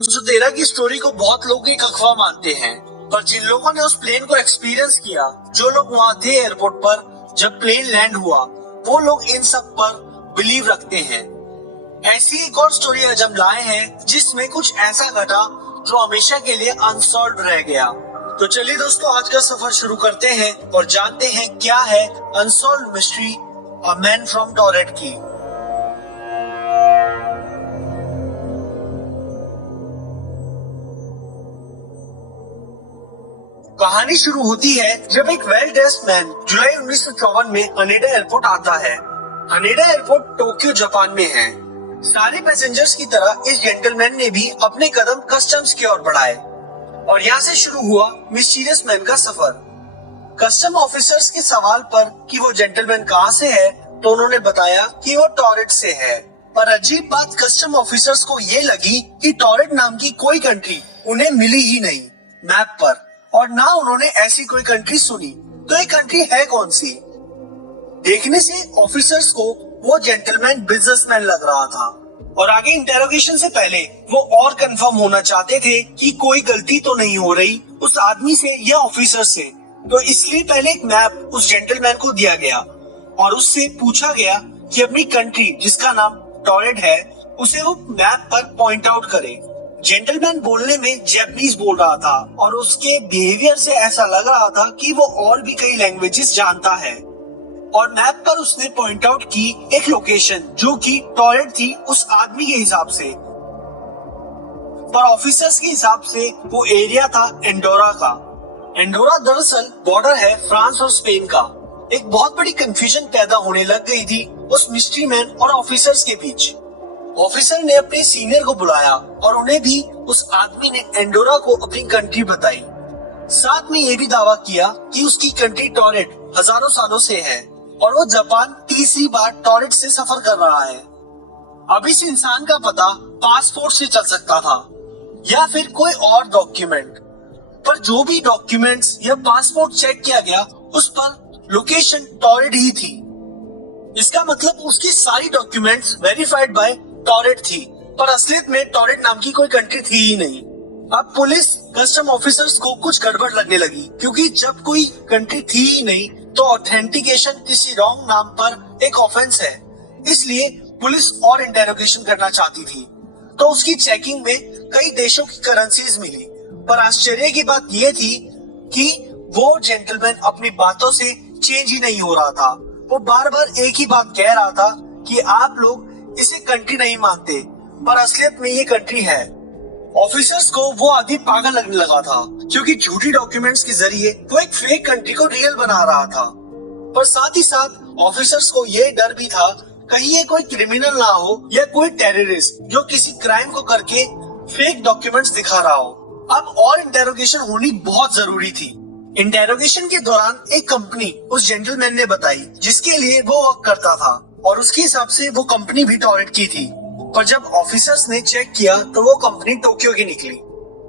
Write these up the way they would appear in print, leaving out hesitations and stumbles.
तेरह की स्टोरी को बहुत लोग एक अफवाह मानते हैं, पर जिन लोगों ने उस प्लेन को एक्सपीरियंस किया, जो लोग वहाँ थे एयरपोर्ट पर जब प्लेन लैंड हुआ, वो लोग इन सब पर बिलीव रखते हैं। ऐसी एक और स्टोरी आज हम लाए हैं जिसमें कुछ ऐसा घटा जो हमेशा के लिए अनसॉल्व रह गया। तो चलिए दोस्तों, आज का सफर शुरू करते हैं और जानते हैं क्या है unsolved mystery a man from Taured की। कहानी शुरू होती है जब एक वेल ड्रेस्ड मैन जुलाई 1954 में हनेडा एयरपोर्ट आता है। हनेडा एयरपोर्ट टोक्यो जापान में है। सारे पैसेंजर्स की तरह इस जेंटलमैन ने भी अपने कदम कस्टम्स की ओर बढ़ाए और यहाँ से शुरू हुआ मिस्टीरियस मैन का सफर। कस्टम ऑफिसर्स के सवाल पर कि वो जेंटलमैन कहाँ से है, तो उन्होंने बताया कि वो टॉरेट से है। पर अजीब बात कस्टम ऑफिसर्स को ये लगी कि टॉरेट नाम की कोई कंट्री उन्हें मिली ही नहीं मैप पर, और ना उन्होंने ऐसी कोई कंट्री सुनी। तो ये कंट्री है कौन सी? देखने से ऑफिसर्स को वो जेंटलमैन बिजनेसमैन लग रहा था और आगे इंटेरोगेशन से पहले वो और कंफर्म होना चाहते थे कि कोई गलती तो नहीं हो रही उस आदमी से या ऑफिसर से। तो इसलिए पहले एक मैप उस जेंटलमैन को दिया गया और उससे पूछा गया कि अपनी कंट्री जिसका नाम टॉरेट है उसे वो मैप पर पॉइंट आउट करे। जेंटलमैन बोलने में जैपनीज बोल रहा था और उसके बिहेवियर से ऐसा लग रहा था कि वो और भी कई लैंग्वेजेस जानता है। और मैप पर उसने पॉइंट आउट की एक लोकेशन जो कि टॉरेट थी उस आदमी के हिसाब से, पर ऑफिसर्स के हिसाब से वो एरिया था एंडोरा का। एंडोरा दरअसल बॉर्डर है फ्रांस और स्पेन का। एक बहुत बड़ी कंफ्यूजन पैदा होने लग गई थी उस मिस्ट्री मैन और ऑफिसर्स के बीच। ऑफिसर ने अपने सीनियर को बुलाया और उन्हें भी उस आदमी ने एंडोरा को अपनी कंट्री बताई। साथ में ये भी दावा किया कि उसकी कंट्री टॉरेट हजारों सालों से है और वो जापान तीसरी बार टॉरेट से सफर कर रहा है। अब इस इंसान का पता पासपोर्ट से चल सकता था या फिर कोई और डॉक्यूमेंट, पर जो भी डॉक्यूमेंट्स या पासपोर्ट चेक किया गया उस पर लोकेशन टॉरेट ही थी। इसका मतलब उसकी सारी डॉक्यूमेंट्स वेरीफाइड बाय टॉरेट थी, पर असलियत में टॉरेट नाम की कोई कंट्री थी ही नहीं। अब पुलिस कस्टम ऑफिसर्स को कुछ गड़बड़ लगने लगी, क्योंकि जब कोई कंट्री थी ही नहीं तो ऑथेंटिकेशन किसी रॉन्ग नाम पर एक ऑफेंस है। इसलिए पुलिस और इंटेरोगेशन करना चाहती थी, तो उसकी चेकिंग में कई देशों की करेंसीज मिली। पर आश्चर्य की बात यह थी कि वो जेंटलमैन अपनी बातों से चेंज ही नहीं हो रहा था। वो बार बार एक ही बात कह रहा था कि आप लोग इसे कंट्री नहीं मानते, पर असलियत में ये कंट्री है। ऑफिसर्स को वो आदमी पागल लगने लगा था, क्योंकि झूठी डॉक्यूमेंट्स के जरिए वो एक फेक कंट्री को रियल बना रहा था। पर साथ ही साथ ऑफिसर्स को ये डर भी था कहीं ये कोई क्रिमिनल ना हो या कोई टेररिस्ट जो किसी क्राइम को करके फेक डॉक्यूमेंट्स दिखा रहा हो। अब और इंटेरोगेशन होनी बहुत जरूरी थी। इंटेरोगेशन के दौरान एक कंपनी उस जेंटलमैन ने बताई जिसके लिए वो वर्क करता था, और उसके हिसाब से वो कंपनी भी टॉरेट की थी। पर जब ऑफिसर्स ने चेक किया तो वो कंपनी टोक्यो की निकली।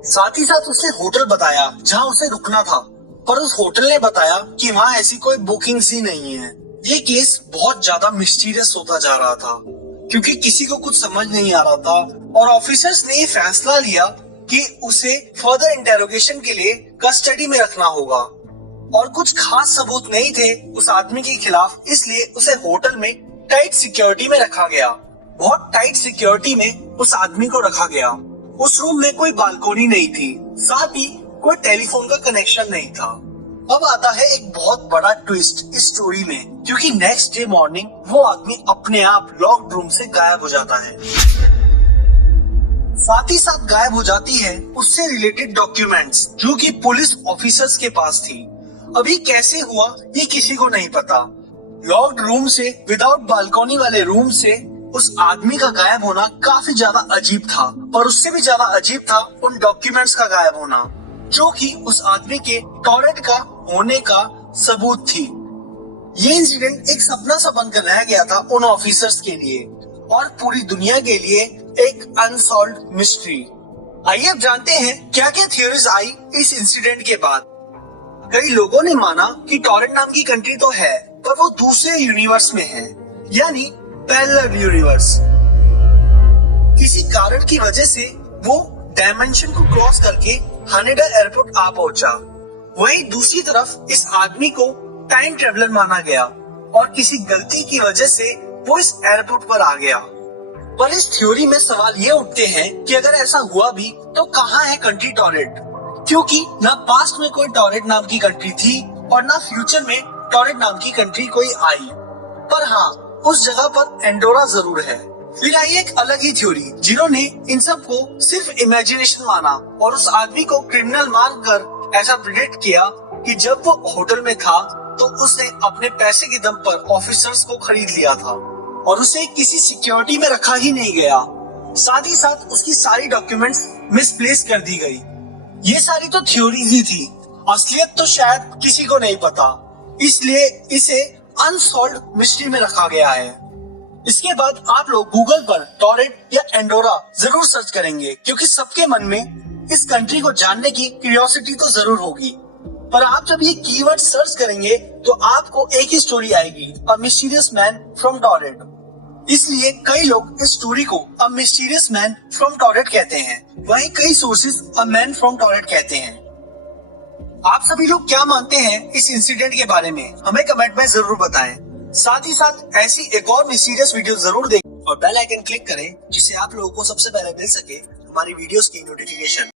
साथ ही साथ उसने होटल बताया जहां उसे रुकना था, पर उस होटल ने बताया कि वहां ऐसी कोई बुकिंग्स ही नहीं है। ये केस बहुत ज्यादा मिस्टीरियस होता जा रहा था, क्योंकि किसी को कुछ समझ नहीं आ रहा था, और ऑफिसर्स ने ये फैसला लिया कि उसे फर्दर इंटेरोगेशन के लिए कस्टडी में रखना होगा। और कुछ खास सबूत नहीं थे उस आदमी के खिलाफ, इसलिए उसे होटल में टाइट सिक्योरिटी में रखा गया। बहुत टाइट सिक्योरिटी में उस आदमी को रखा गया। उस रूम में कोई बालकोनी नहीं थी, साथ ही कोई टेलीफोन का कनेक्शन नहीं था। अब आता है एक बहुत बड़ा ट्विस्ट इस स्टोरी में, क्योंकि नेक्स्ट डे मॉर्निंग वो आदमी अपने आप लॉक्ड रूम से गायब हो जाता है। साथ ही साथ गायब हो जाती है उससे रिलेटेड डॉक्यूमेंट्स जो कि पुलिस ऑफिसर्स के पास थी। अभी कैसे हुआ ये किसी को नहीं पता। लॉक्ड रूम से, विदाउट बालकनी वाले रूम से उस आदमी का गायब होना काफी ज्यादा अजीब था, पर उससे भी ज्यादा अजीब था उन डॉक्यूमेंट्स का गायब होना जो कि उस आदमी के टॉरेट का होने का सबूत थी। ये इंसिडेंट एक सपना सा बनकर रह गया था उन ऑफिसर्स के लिए और पूरी दुनिया के लिए एक अनसॉल्व्ड मिस्ट्री। आइए अब जानते हैं क्या क्या थ्योरीज आई इस इंसिडेंट के बाद। कई लोगों ने माना कि टॉरेट नाम की कंट्री तो है, पर वो दूसरे यूनिवर्स में है, यानी पैरेलल यूनिवर्स। किसी कारण की वजह से वो डायमेंशन को क्रॉस करके हानेडा एयरपोर्ट आ पहुंचा। वहीं दूसरी तरफ इस आदमी को टाइम ट्रेवलर माना गया और किसी गलती की वजह से वो इस एयरपोर्ट पर आ गया। पर इस थ्योरी में सवाल ये उठते हैं कि अगर ऐसा हुआ भी तो कहाँ है कंट्री टॉरेट, क्योंकि ना पास्ट में कोई टॉरेट नाम की कंट्री थी और ना फ्यूचर में टॉरेट नाम की कंट्री कोई आई। पर हाँ, उस जगह पर एंडोरा जरूर है। फिर आई एक अलग ही थ्योरी जिन्होंने इन सब को सिर्फ इमेजिनेशन माना और उस आदमी को क्रिमिनल मानकर ऐसा प्रिडिक्ट किया कि जब वो होटल में था तो उसने अपने पैसे के दम पर ऑफिसर्स को खरीद लिया था और उसे किसी सिक्योरिटी में रखा ही नहीं गया। साथ ही साथ उसकी सारी डॉक्यूमेंट्स मिसप्लेस कर दी गई। ये सारी तो थ्योरीज ही थी, असलियत तो शायद किसी को नहीं पता, इसलिए इसे अनसॉल्व्ड मिस्ट्री में रखा गया है। इसके बाद आप लोग गूगल पर टॉरेट या एंडोरा जरूर सर्च करेंगे, क्योंकि सबके मन में इस कंट्री को जानने की क्यूरियोसिटी तो जरूर होगी। पर आप जब ये कीवर्ड सर्च करेंगे तो आपको एक ही स्टोरी आएगी, अ मिस्टीरियस मैन फ्रॉम टॉरेट। इसलिए कई लोग इस स्टोरी को अ मिस्टीरियस मैन फ्रॉम टॉरेट कहते हैं, वहीं कई sources a man from torrid कहते हैं। आप सभी लोग क्या मानते हैं इस इंसिडेंट के बारे में, हमें कमेंट में जरूर बताएं। साथ ही साथ ऐसी एक और मिस्टीरियस वीडियो जरूर देखें और बेल आइकन क्लिक करें, जिससे आप लोगों को सबसे पहले मिल सके हमारी वीडियोस की नोटिफिकेशन।